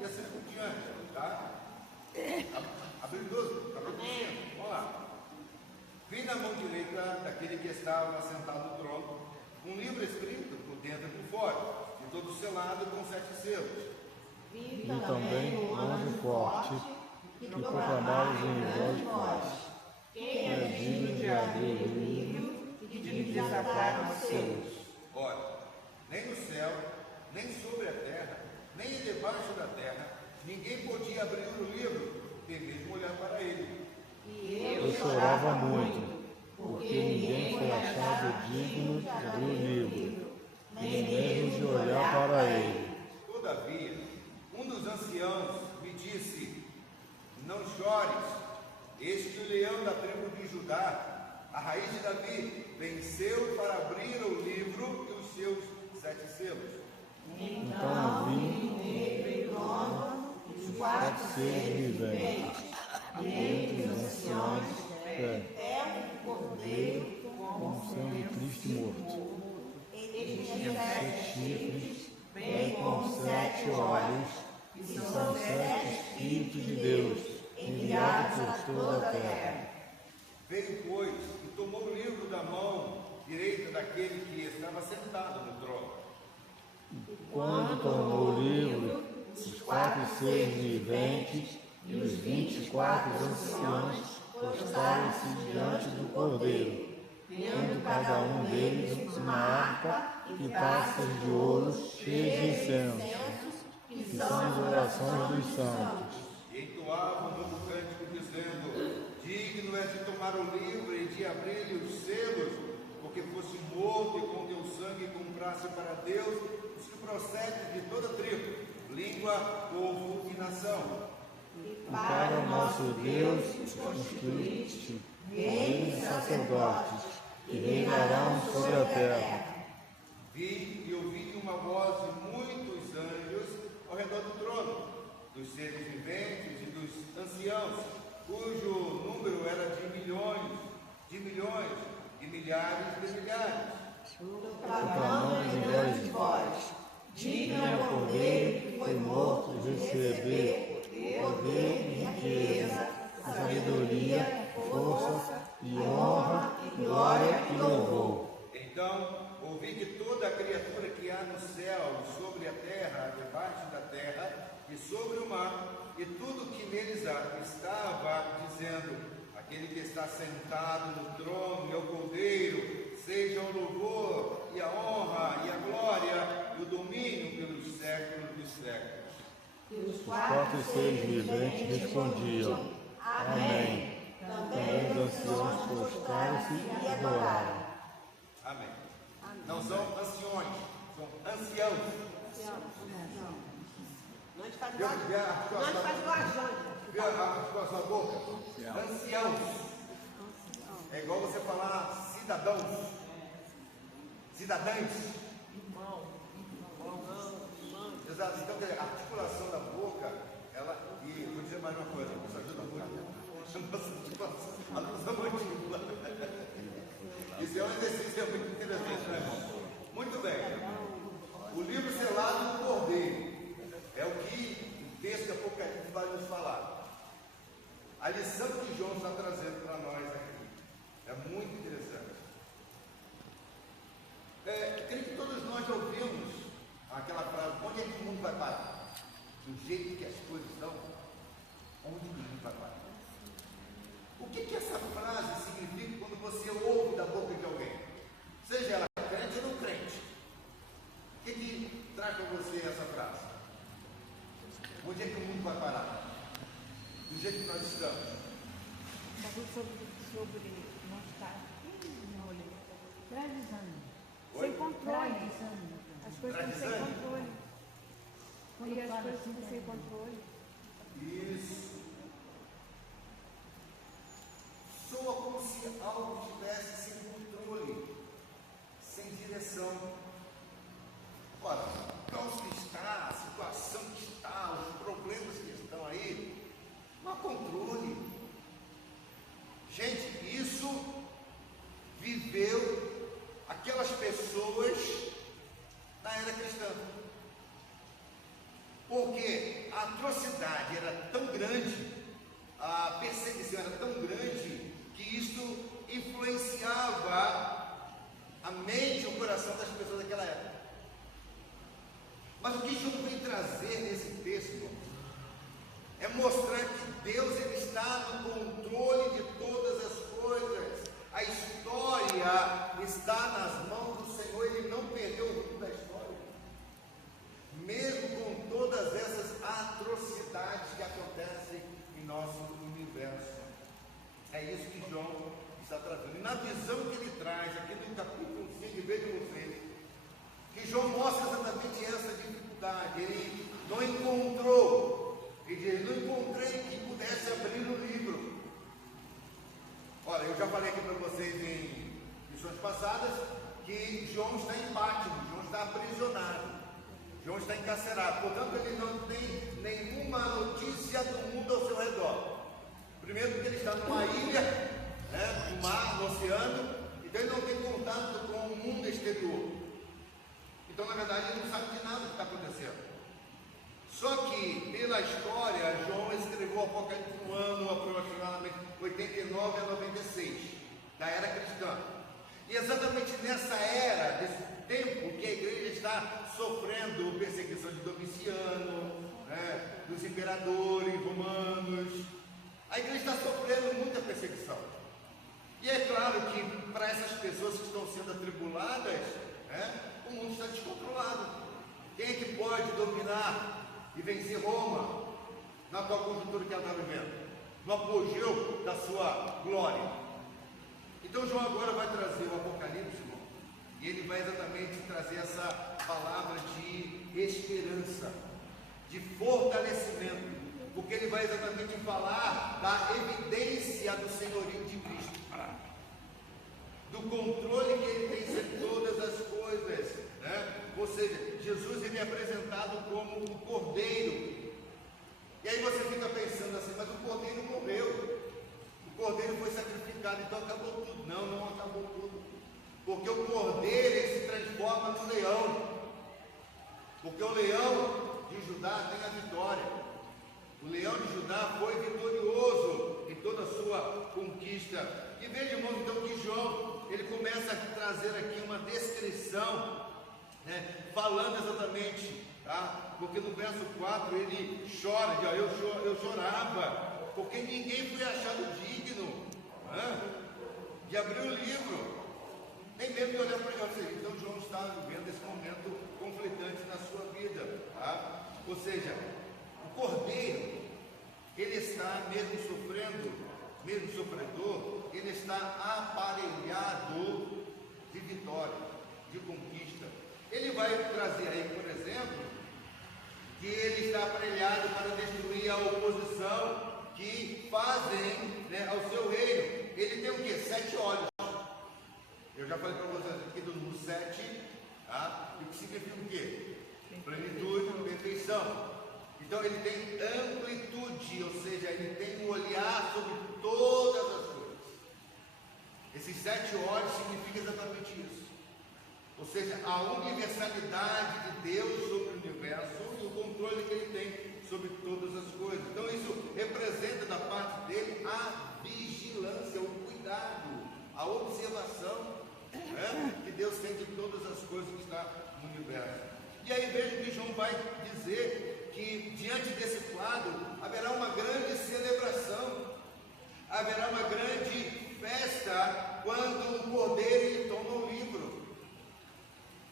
e assim por diante, tá? Habilidoso, está acontecendo. Vamos lá. Vi na mão direita daquele que estava sentado no trono um livro escrito por dentro e por fora, e todo selado com 7 selos. Vi também um anjo forte que proclamava em voz forte: quem é digno de abrir o livro e de desatar os selos? Ora, nem no céu, nem sobre a terra, nem debaixo da terra, ninguém podia abrir o livro, nem mesmo olhar para ele. E eu chorava muito, porque ninguém foi achado digno de abrir o livro, nem mesmo de olhar para ele. Todavia, um dos anciãos me disse: não chores, eis que o leão da tribo de Judá, a raiz de Davi, venceu para abrir o livro e os seus 7 selos. Então vi no trono os 4 seres viventes, e entre os anciões, pé um cordeiro com sangue Cristo morto. Ele tinha 7 chifres, bem como 7 olhos, e são 7 Espíritos de Deus, enviados por toda a terra. Veio, pois, e tomou o livro da mão direita daquele que estava sentado no trono. Quando tomou o livro, os 4 seres viventes e os 24 anciãos prostraram-se diante do Cordeiro, tendo cada um deles uma harpa e taças de ouro cheias de incenso, que são as orações dos santos. E entoavam um novo cântico, dizendo: digno é de tomar o livro e de abrir-lhe os selos, porque fosse morto e com teu sangue comprasse para Deus os que procedem de toda tribo, língua, povo e nação. E para o nosso Deus constituíste reis e sacerdotes, que reinarão sobre a terra. Vi e ouvi uma voz de muitos anjos ao redor do trono, dos seres viventes e dos anciãos, cujo número era de milhões e milhares de milhares. Proclamando em voz: digno é o Cordeiro que foi morto de receber poder e riqueza, sabedoria, força e honra, e glória e louvor. Então ouvi que toda a criatura que há no céu, sobre a terra, debaixo da terra e sobre o mar, e tudo que neles há, estava dizendo: aquele que está sentado no trono e ao Cordeiro, seja o louvor e a honra e a glória e o domínio pelos séculos dos séculos. E os 4 seres viventes respondiam: amém. Também os anciãos prostraram-se e adoraram. Amém. Não são anciões, são anciãos. Não te faz igual a Jônia. Vê a sua boca? Anciãos. É igual você falar cidadãos. Cidadãs. Exato. Então, a articulação da boca, ela. E vou dizer mais uma coisa, isso ajuda muito. A nossa mandíbula. Isso é um exercício muito interessante, né, irmão? Muito bem. O livro selado do Cordeiro é o que o texto de Apocalipse vai nos falar. A lição que João está trazendo para nós aqui é muito interessante. Creio que todos nós já ouvimos aquela frase: onde é que o mundo vai parar? Do jeito que as coisas estão, onde o mundo vai parar? O que essa frase significa quando você ouve da boca de alguém? Seja ela crente ou não crente. O que traz para você essa frase? Onde é que o mundo vai parar? Do jeito que nós estamos. Sobre não estar realizando. Oi? Sem controle. As coisas estão sem controle. E as coisas estão sem controle. Isso. Soa como se algo estivesse sem controle, sem direção. Ora, o caos que está, a situação que está, os problemas que estão aí, não há controle. Gente, isso viveu aquelas pessoas na era cristã. porque a atrocidade era tão grande, a perseguição era tão grande, que isto influenciava a mente e o coração das pessoas daquela época. Mas o que João vem trazer nesse texto, irmão, é mostrar que Deus ele está no controle de todas as coisas. A história está nas mãos do Senhor, ele não perdeu o rumo da história. Mesmo com todas essas atrocidades que acontecem em nosso universo. É isso que João está trazendo. E na visão que ele traz, aqui no capítulo 5, veja vocês, que João mostra exatamente essa dificuldade. Ele não encontrou, ele diz, não encontrei que pudesse abrir o livro. Olha, eu já falei aqui para vocês em lições passadas, que João está em Pátimo, João está aprisionado, João está encarcerado, portanto ele não tem nenhuma notícia do mundo ao seu redor. Primeiro porque ele está numa ilha, né, no mar, no oceano, então ele não tem contato com o mundo exterior. Então na verdade ele não sabe de nada que está acontecendo. Só que pela história, João escreveu o Apocalipse no ano aproximadamente 89 a 96, da era cristã. E exatamente nessa era, desse tempo que a igreja está sofrendo perseguição de Domiciano, né, dos imperadores romanos, a igreja está sofrendo muita perseguição. E é claro que para essas pessoas que estão sendo atribuladas, né, o mundo está descontrolado. Quem é que pode dominar e vencer Roma na atual conjuntura que ela está vivendo, no apogeu da sua glória? Então João agora vai trazer o Apocalipse, irmão, e ele vai exatamente trazer essa palavra de esperança, de fortalecimento, porque ele vai exatamente falar da evidência do senhorio de Cristo, do controle que ele tem sobre todas as coisas, né? Ou seja, Jesus ele é apresentado como o Cordeiro. E aí você fica pensando assim, mas o Cordeiro morreu, o Cordeiro foi sacrificado, então acabou tudo. Não, não acabou tudo, porque o Cordeiro ele se transforma no leão, porque o leão de Judá tem a vitória. O leão de Judá foi vitorioso em toda a sua conquista. E veja, irmãos, então que João ele começa a trazer aqui uma descrição, né, falando exatamente, tá? Porque no verso 4 ele chora, diz, eu chorava, porque ninguém foi achado digno, né, de abrir o livro, nem mesmo de olhar para ele. Então João está vivendo esse momento conflitante na sua vida, tá? Ou seja, o Cordeiro, ele está mesmo sofrendo, mesmo sofredor, ele está aparelhado de vitória, de conquista. Ele vai trazer aí, por exemplo, que ele está aparelhado para destruir a oposição que fazem, né, ao seu reino. Ele tem o quê? 7 olhos. Eu já falei para vocês aqui do número 7, tá? E o que significa o quê? Plenitude, perfeição. Então ele tem amplitude, ou seja, ele tem um olhar sobre todas as coisas. Esses 7 olhos significa exatamente isso. Ou seja, a universalidade de Deus sobre o universo e o controle que ele tem sobre todas as coisas. Então isso representa da parte dele a vigilância, o cuidado, a observação, né, que Deus tem de todas as coisas que está no universo. E aí veja que João vai dizer que diante desse quadro haverá uma grande celebração, haverá uma grande festa quando o Cordeiro ele toma o livro.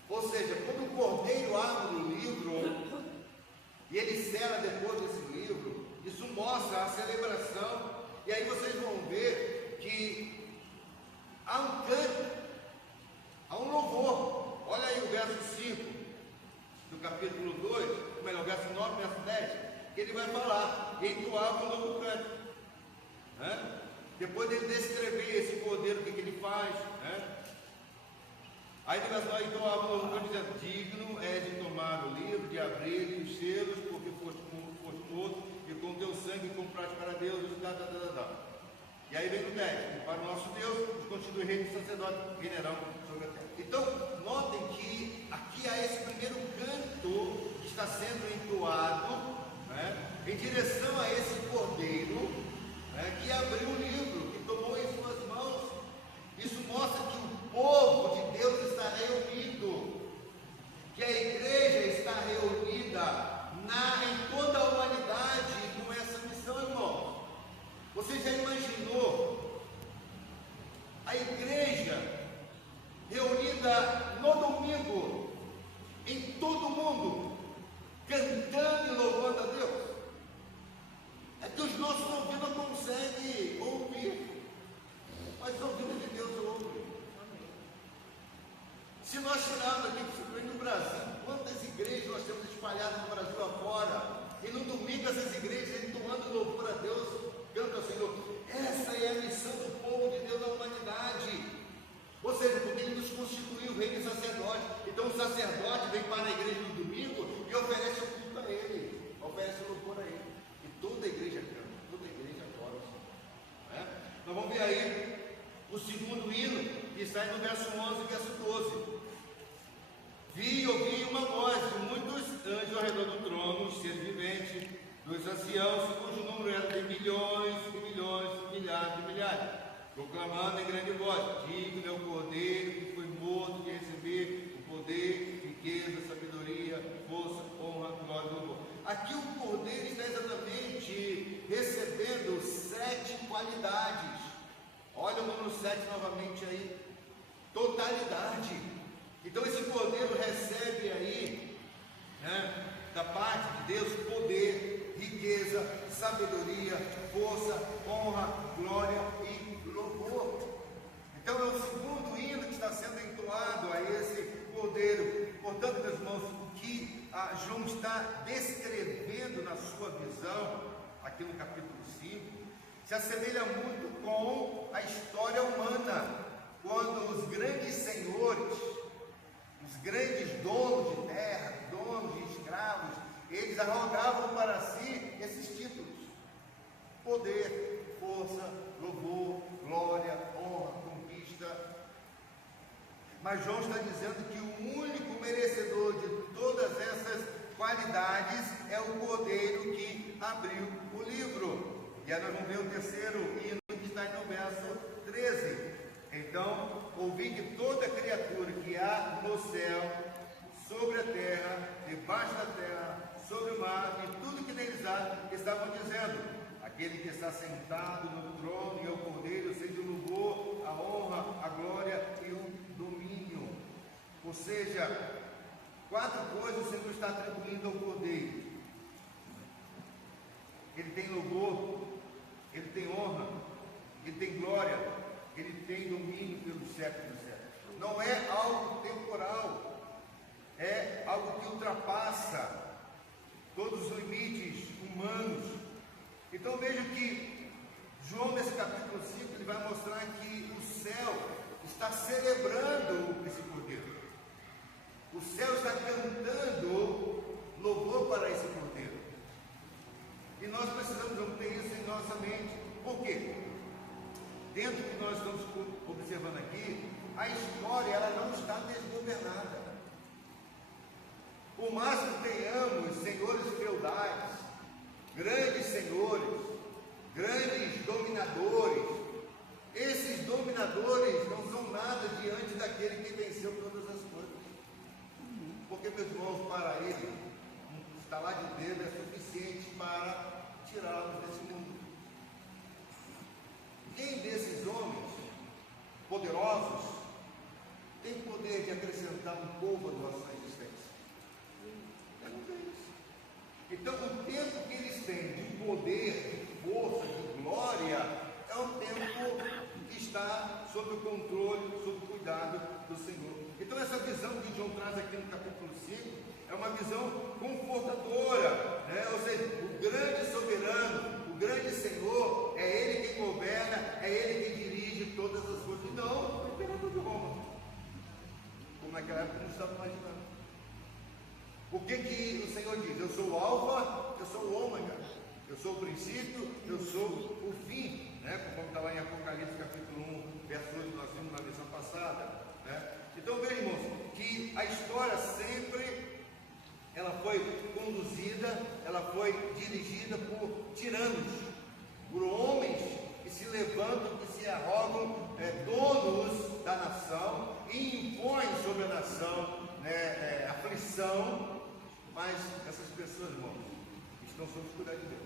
Ou seja, quando o Cordeiro abre o livro e ele sela depois desse livro, isso mostra a celebração. E aí vocês vão ver que há um canto, há um louvor. Olha aí o verso 5 do capítulo 2, ou melhor, verso 9, verso 10, que ele vai falar, e entoava um novo canto, né? Depois dele descrever esse Cordeiro, o que ele faz, né? Aí ele vai falar, entoava um novo canto, dizendo, digno é de tomar o livro, de abrir os selos, porque foste morto, e com teu sangue compraste para Deus, E aí vem o 10, para o nosso Deus, os constitui rei e sacerdote, reinarão sobre a terra. Então, notem que aqui há esse primeiro canto que está sendo entoado em direção a esse cordeiro, né, que abriu o livro, que tomou em suas mãos. Isso mostra que o povo de Deus está reunido, que a igreja está reunida em toda a humanidade com essa missão, irmão. Você já imaginou a igreja reunida no domingo, em todo o mundo, cantando e louvando a Deus? É que os nossos ouvidos não conseguem ouvir, mas os ouvidos de Deus ouvem. Se nós tirarmos aqui no Brasil, quantas igrejas nós temos espalhadas no Brasil afora, e no domingo essas igrejas entoando louvor a Deus, cantam ao Senhor. Essa é a missão do povo de Deus na humanidade. Ou seja, porque Ele nos constituiu reino e sacerdote. Então o sacerdote vem para a igreja no domingo e oferece o culto a Ele, oferece o louvor a Ele. E toda a igreja canta, toda a igreja adora o Senhor. Né? Nós vamos ver aí o segundo hino, que está no verso 11 e verso 12. Vi e ouvi uma voz de muitos anjos ao redor do trono, os seres viventes, dos anciãos, cujo número era de milhões e milhões, milhares e milhares, proclamando em grande voz: digno é o cordeiro que foi morto de receber o poder, riqueza, sabedoria, força, honra, glória e louvor. Aqui o cordeiro está exatamente recebendo 7 qualidades. Olha o número 7 novamente aí. Totalidade. Então esse cordeiro recebe aí, né, da parte de Deus, poder, riqueza, sabedoria, força, honra, glória e louvor. Então é o segundo hino que está sendo entoado a esse cordeiro. Portanto, meus irmãos, o que João está descrevendo na sua visão, aqui no capítulo 5, se assemelha muito com a história humana, quando os grandes senhores, os grandes donos de terra, donos de escravos, eles arrogavam para si esses títulos: poder, força, louvor, glória, honra, conquista. Mas João está dizendo que o único merecedor de todas essas qualidades é o cordeiro que abriu o livro. E aí nós vamos ver o terceiro hino, que está no verso 13. Então, ouvi que toda criatura que há no céu, sobre a terra, debaixo da terra, sobre o mar e tudo que neles há, estavam dizendo: aquele que está sentado no trono e ao cordeiro, seja o louvor, a honra, a glória e o domínio. Ou seja, 4 coisas o Senhor está atribuindo ao cordeiro. Ele tem louvor, ele tem honra, ele tem glória, ele tem domínio pelos séculos dos séculos. Não é algo temporal, é algo que ultrapassa todos os limites humanos. Então veja que João, nesse capítulo 5, ele vai mostrar que o céu está celebrando esse cordeiro. O céu está cantando louvor para esse cordeiro. E nós precisamos ter isso em nossa mente. Por quê? Dentro do que nós estamos observando aqui, a história ela não está desgovernada. Por mais que tenhamos senhores feudais, grandes senhores, grandes dominadores, esses dominadores não são nada diante daquele que venceu todas as coisas. Porque, meus irmãos, para ele, um estalar de dedo é suficiente para tirá-los desse mundo. Quem desses homens poderosos tem poder de acrescentar um côvado à sua existência? Eu não tenho isso. Então, o tempo que eles têm de poder, de força, de glória, é um tempo que está sob o controle, sob o cuidado do Senhor. Então, essa visão que João traz aqui no capítulo 5 é uma visão confortadora, né? Ou seja, o grande soberano, o grande Senhor, é Ele quem governa, é Ele quem dirige todas as coisas. E não o imperador de Roma, como naquela época não estava imaginando. O que o Senhor diz? Eu sou o alfa, eu sou o ômega, eu sou o princípio, eu sou o fim, né? Como está lá em Apocalipse capítulo 1, verso 8, nós vimos na lição passada, né? Então vejam, irmãos, que a história sempre ela foi conduzida vida ela foi dirigida por tiranos, por homens que se levantam, que se arrogam donos da nação e impõem sobre a nação aflição, mas essas pessoas, irmãos, estão sob o cuidado de Deus.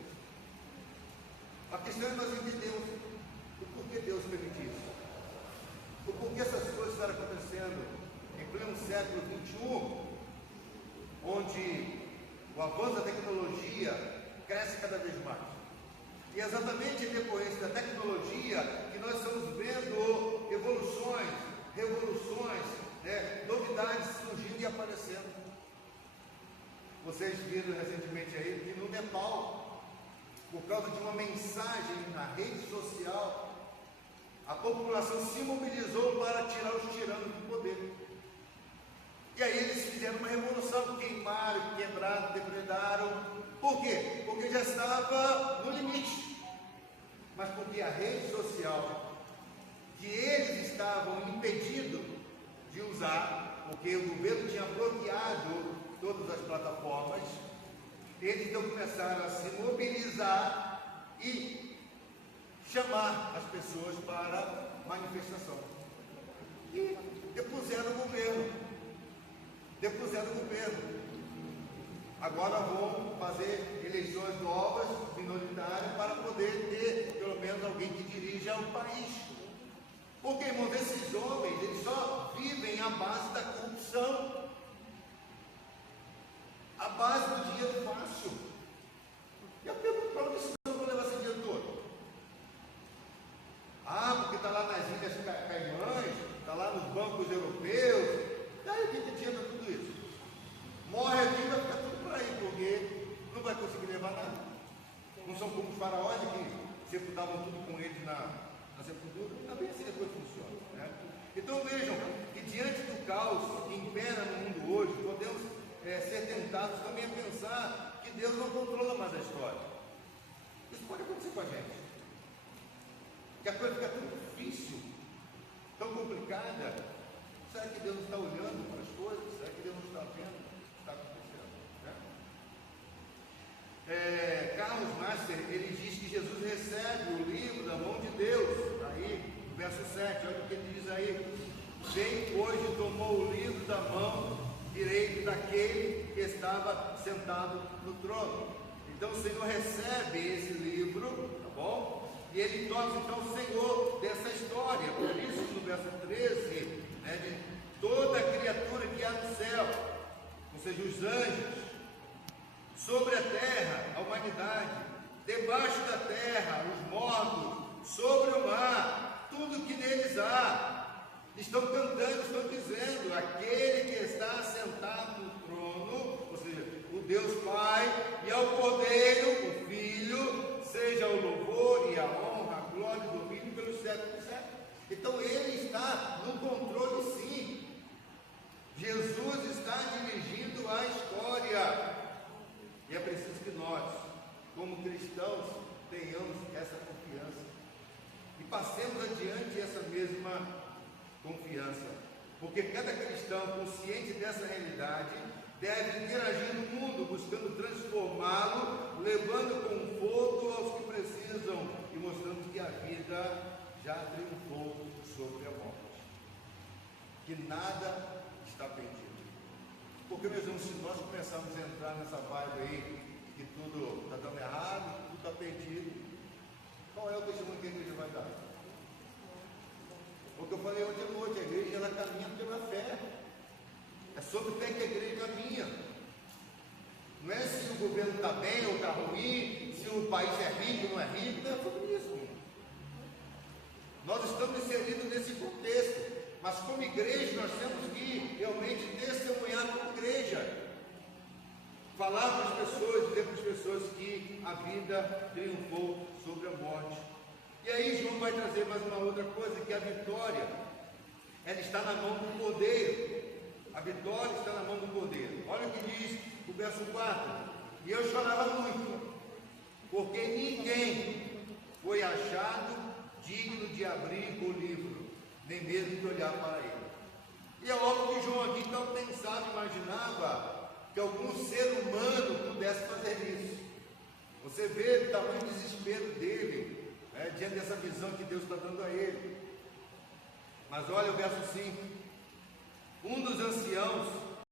A questão é nós entendermos o porquê Deus permite isso, o porquê essas coisas estão acontecendo em pleno século XXI, onde o avanço da tecnologia cresce cada vez mais. E é exatamente em decorrência da tecnologia que nós estamos vendo evoluções, revoluções, novidades surgindo e aparecendo. Vocês viram recentemente aí que no Nepal, por causa de uma mensagem na rede social, a população se mobilizou para tirar os tiranos do poder. E aí eles fizeram uma revolução, queimaram, quebraram, depredaram. Por quê? Porque já estava no limite. Mas porque a rede social, que eles estavam impedidos de usar, porque o governo tinha bloqueado todas as plataformas, eles então começaram a se mobilizar e chamar as pessoas para manifestação. E depuseram o governo. Agora vão fazer eleições novas, minoritárias, para poder ter pelo menos alguém que dirija o país. Porque, irmãos, esses homens, eles só vivem à base da corrupção, à base do dinheiro fácil. E eu pergunto, para onde esses homens vão levar esse dinheiro todo? Porque está lá nas Ilhas Caimãs, está lá nos bancos europeus. Daí o que adianta tudo isso? Morre aqui, vai ficar tudo por aí, porque não vai conseguir levar nada. Não são como os faraós que sepultavam tudo com eles na sepultura. Também assim a coisa funciona, né? Então vejam que diante do caos que impera no mundo hoje, podemos ser tentados também a pensar que Deus não controla mais a história. Isso pode acontecer com a gente. Que a coisa fica tão difícil, tão complicada. Será que Deus não está olhando para as coisas? Será que Deus não está vendo o que está acontecendo? Né? Carlos Nasser, ele diz que Jesus recebe o livro da mão de Deus. Aí, no verso 7, olha o que ele diz aí. Vem, pois, e tomou o livro da mão direita daquele que estava sentado no trono. Então o Senhor recebe esse livro, tá bom? E ele torna então o Senhor dessa história. Por isso, no verso 13, de toda criatura que há no céu, ou seja, os anjos, sobre a terra, a humanidade, debaixo da terra, os mortos, sobre o mar, tudo que neles há, estão cantando, estão dizendo: aquele que está sentado no trono, ou seja, o Deus Pai, e ao Cordeiro, o Filho, seja o louvor e a honra, a glória e o domínio pelos séculos dos séculos. Então ele está no controle, sim. Jesus está dirigindo a história. E é preciso que nós, como cristãos, tenhamos essa confiança e passemos adiante essa mesma confiança, porque cada cristão consciente dessa realidade deve interagir no mundo, buscando transformá-lo, levando conforto aos que precisam e mostrando que a vida já triunfou sobre a morte, que nada está perdido. Porque, meus irmãos, se nós começarmos a entrar nessa vibe aí, que tudo está dando errado, tudo está perdido, qual é o testemunho que a igreja vai dar? Porque eu falei ontem à noite, a igreja ela caminha pela fé. É sobre fé que a igreja caminha. Não é se o governo está bem ou está ruim, se o país é rico ou não é rico, não é sobre isso. Nós estamos inseridos nesse contexto. Mas como igreja nós temos que realmente testemunhar como igreja, falar para as pessoas, dizer para as pessoas que a vida triunfou sobre a morte. E aí João vai trazer mais uma outra coisa, que a vitória, ela está na mão do Cordeiro. A vitória está na mão do Cordeiro. Olha o que diz o verso 4. E eu chorava muito, porque ninguém foi achado digno de abrir o livro, nem mesmo de olhar para ele. E é óbvio que João aqui então pensava, imaginava que algum ser humano pudesse fazer isso. Você vê o tamanho do desespero dele, né, diante dessa visão que Deus está dando a ele. Mas olha o verso 5. Um dos anciãos